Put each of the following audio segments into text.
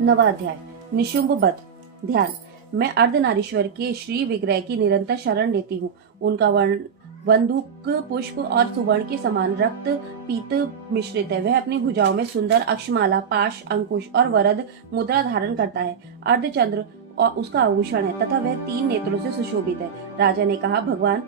नवा अध्याय निशुंभ वध। ध्यान। मैं अर्धनारीश्वर के श्री विग्रह की निरंतर शरण लेती हूँ। उनका वर्ण बंदूक पुष्प और सुवर्ण के समान रक्त पीत मिश्रित है। वह अपनी भुजाओं में सुंदर अक्षमाला, पाश, अंकुश और वरद मुद्रा धारण करता है। अर्धचंद्र और उसका आभूषण है तथा वह 3 नेत्रों से सुशोभित है। राजा ने कहा, भगवान,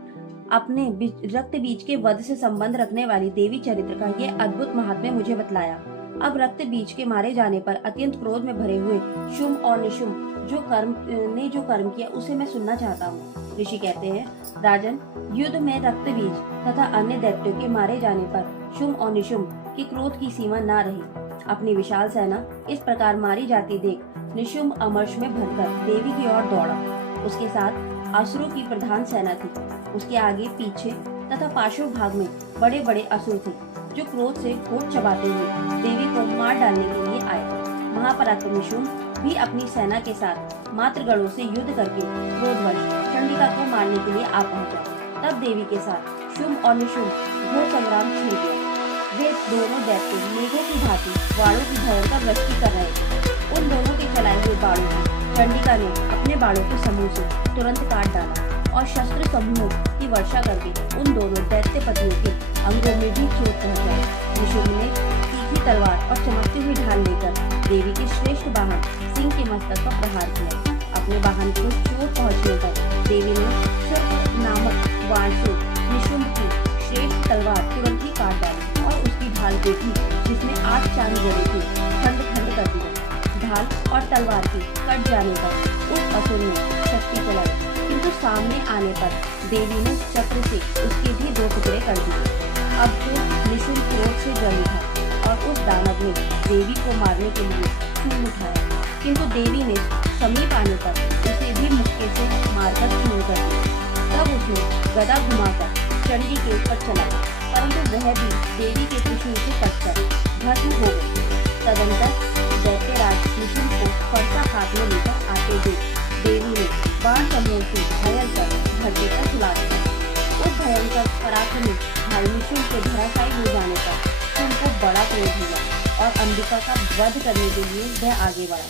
अपने रक्त बीज के वध से संबंध रखने वाली देवी चरित्र का यह अद्भुत महात्म्य मुझे बतलाया। अब रक्त बीज के मारे जाने पर अत्यंत क्रोध में भरे हुए शुंभ और निशुंभ जो कर्म किया उसे मैं सुनना चाहता हूँ। ऋषि कहते हैं, राजन, युद्ध में रक्त बीज तथा अन्य दैत्यों के मारे जाने पर शुंभ और निशुंभ की क्रोध की सीमा न रही। अपनी विशाल सेना इस प्रकार मारी जाती देख निशुंभ अमर्ष में भरकर देवी की ओर दौड़ा। उसके साथ असुरों की प्रधान सेना थी। उसके आगे पीछे तथा पार्श्व भाग में बड़े बड़े असुर थे जो क्रोध से होठ चबाते हुए देवी को मार डालने के लिए आए। महापराक्रमी शुंभ भी अपनी सेना के साथ मात्र गणों से युद्ध करके क्रोधवश चंडिका को मारने के लिए आ पहुंचा। तब देवी के साथ शुंभ और निशुंभ घोर संग्राम छिड़ गया। वे दोनों दैत्य मेघों की भांति बाणों की भयंकर वृष्टि कर रहे थे। उन दोनों के चलाए हुए बाणों को चंडिका ने अपने बाणों के समूह से तुरंत काट डाला और शस्त्र समूहों की वर्षा करके उन दोनों दैत्य पतियों के अंगों में भी चोट पहुंचाई। निशुंभ ने तीखी तलवार और चमकती हुई ढाल लेकर देवी के श्रेष्ठ वाहन सिंह के मस्तक पर प्रहार किया। अपने वाहन को चोट पहुंचने पर देवी ने शर्प नामक बाण से निशुंभ की श्रेष्ठ तलवार तुरंत ही काट डाली और उसकी ढाल को भी, जिसमें 8 चांद जड़े थे, खंड खंड कर दिया। ढाल और तलवार के कट जाने पर उस असुर ने शक्ति चलाई, किंतु सामने आने पर देवी ने चक्र से उसके भी 2 टुकड़े कर दिए। अब तो निशुंभ क्रोध से जल उठा और उस दानव ने देवी को मारने के लिए चूर्ण उठाया, किंतु देवी ने समीप आने पर उसे भी मुक्के से मारकर चूर्ण कर दिया। तब उसने गदा घुमाकर चंडी के ऊपर चलाया, परंतु वह भी देवी के त्रिशूल से कटकर भस्म हो गई। तदंतर दैत्यराज निशुंभ को फरसा हाथ में लेकर आते देख देवी ने बाण समूह से घायल कर धरती पर सुला दिया। उस भयंकर पराक्रमी भाई निशुंभ के धराशायी हो जाने पर शुंभ को बड़ा क्रोध हुआ और अंबिका का वध करने के लिए वह आगे बढ़ा।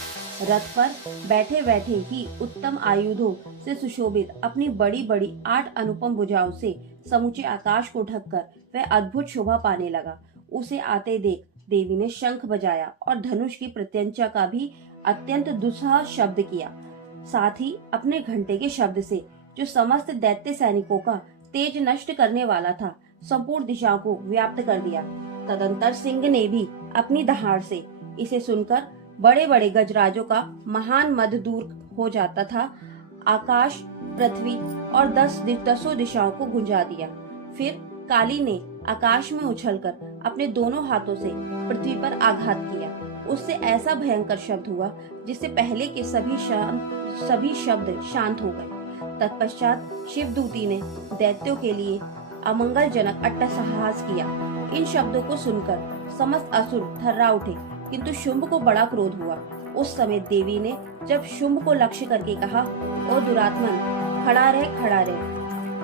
रथ पर बैठे बैठे ही उत्तम आयुधों से सुशोभित अपनी बड़ी बड़ी 8 अनुपम भुजाओं से समूचे आकाश को ढककर वह अद्भुत शोभा पाने लगा। उसे आते देख देवी ने शंख बजाया और धनुष की प्रत्यंचा का भी अत्यंत दुस्सह शब्द किया। साथ ही अपने घंटे के शब्द से, जो समस्त दैत्य सैनिकों का तेज नष्ट करने वाला था, संपूर्ण दिशाओं को व्याप्त कर दिया। तदंतर सिंह ने भी अपनी दहाड़ से इसे सुनकर बड़े बड़े गजराजों का महान मद दूर हो जाता था। आकाश, पृथ्वी और 10 दिशाओं को गुंजा दिया। फिर काली ने आकाश में उछलकर अपने दोनों हाथों से पृथ्वी पर आघात किया। उससे ऐसा भयंकर शब्द हुआ जिससे पहले के सभी शब्द शांत हो गए। तत्पश्चात शिवदूती ने दैत्यों के लिए अमंगलजनक अट्टहास किया। इन शब्दों को सुनकर समस्त असुर थर्रा उठे, किंतु शुंभ को बड़ा क्रोध हुआ। उस समय देवी ने जब शुंभ को लक्ष्य करके कहा, ओ दुरात्मन, खड़ा रह, खड़ा रह।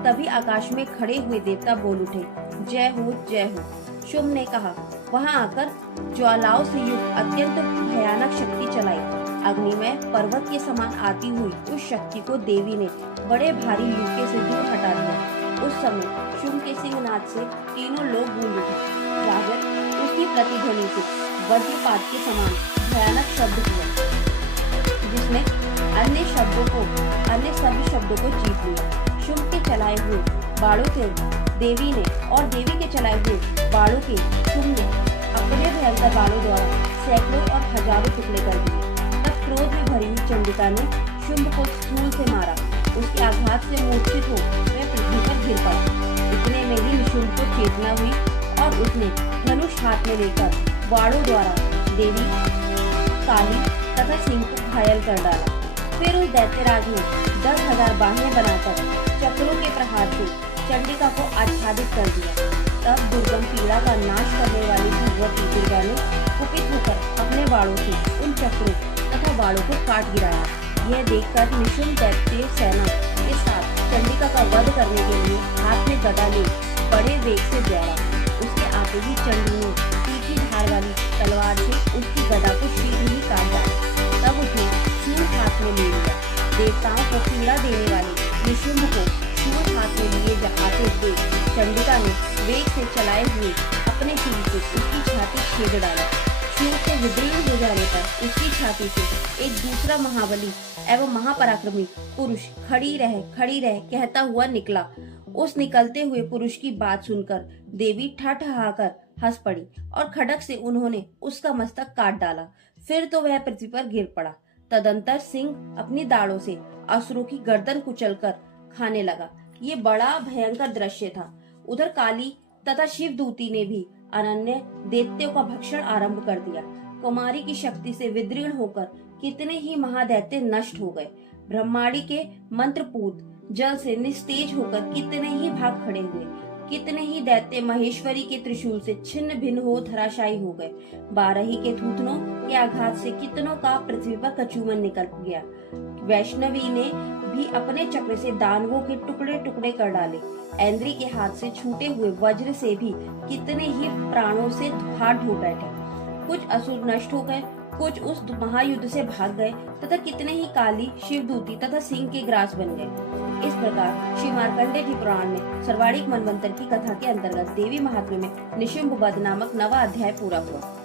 तभी आकाश में खड़े हुए देवता बोल उठे, जय हो, जय हो। शुंभ ने कहा, वहां आकर ज्वालाओं से युक्त अत्यंत भयानक शक्ति चलाई। अग्निमय पर्वत के समान आती हुई उस शक्ति को देवी ने बड़े भारी यूके से दूर हटा दिया। उस समय शुंभ के सिंहनाद से तीनों लोग गूंज उठे। राजन, उसकी प्रतिध्वनि से वज्रपात के समान भयानक शब्द हुआ, जिसने अन्य सभी शब्दों को जीत लिया। शुंभ के चलाए हुए बाणों के देवी ने और देवी के चलाए हुए बाणों के शुंभ ने अपने भयंकर बाणों द्वारा सैकड़ों और हजारों टुकड़े कर दिए। तब क्रोध में भरी हुई चंडिका ने शुंभ को स्थूल से मारा। उसके आघात से मूर्छित हो वह पृथ्वी पर गिर पड़ा। इतने में ही निशुंभ को चेतना हुई और उसने धनुष हाथ में लेकर बाणों द्वारा देवी, काली तथा सिंह को घायल कर डाला। फिर उस दैत्यराज ने 10,000 बाहें बनाकर चक्रों के प्रहार से चंडिका को आच्छादित कर दिया। तब दुर्गम पीड़ा का नाश करने वाली भगवती दुर्गा ने कुपित होकर अपने बाणों से उन चक्रों तथा बाणों को काट गिराया। यह देखकर निशुंभ दैत्य सेना के साथ चंडिका का वध करने के लिए हाथ में गदा ले बड़े वेग से दौड़ा। उसके आते ही चंडी ने तीखी धार वाली तलवार से उसकी गदा को शीघ्र ही काट डाला। को पीड़ा देने वाले निशुंभ को शूल हाथ में लिए आते देख चंडिका ने वेग से चलाए हुए अपने शूल से उसकी छाती छेद डाला। शूल से विदीर्ण हो जाने पर उसकी छाती से एक दूसरा महाबली एवं महापराक्रमी पुरुष खड़ी रह कहता हुआ निकला। उस निकलते हुए पुरुष की बात सुनकर देवी ठठहाकर हंस पड़ी और खड्ग से उन्होंने उसका मस्तक काट डाला। फिर तो वह पृथ्वी पर गिर पड़ा। तदंतर सिंह अपनी दाढ़ों से असुरों की गर्दन कुचलकर खाने लगा। ये बड़ा भयंकर दृश्य था। उधर काली तथा शिवदूती ने भी अनन्य दैत्यों का भक्षण आरंभ कर दिया। कुमारी की शक्ति से विदीर्ण होकर कितने ही महादैत्य नष्ट हो गए। ब्रह्मांडी के मंत्रपूत जल से निस्तेज होकर कितने ही भाग खड़े हुए। कितने ही दैत्य महेश्वरी के त्रिशूल से छिन्न भिन्न हो धराशायी हो गए। बारही के थूथनों के आघात से कितनों का पृथ्वी पर कचूमन निकल गया। वैष्णवी ने भी अपने चक्र से दानवों के टुकड़े टुकड़े कर डाले। ऐन्द्री के हाथ से छूटे हुए वज्र से भी कितने ही प्राणों से हाथ धो बैठे। कुछ असुर नष्ट हो गए, कुछ उस महायुद्ध से भाग गए तथा कितने ही काली शिवदूती तथा सिंह के ग्रास बन गए। इस प्रकार श्री मार्कंडेय जी पुराण में सर्वाणिक मनवंतर की कथा के अंतर्गत देवी महात्म्य में निशुंभ वध नामक 9वां अध्याय पूरा हुआ।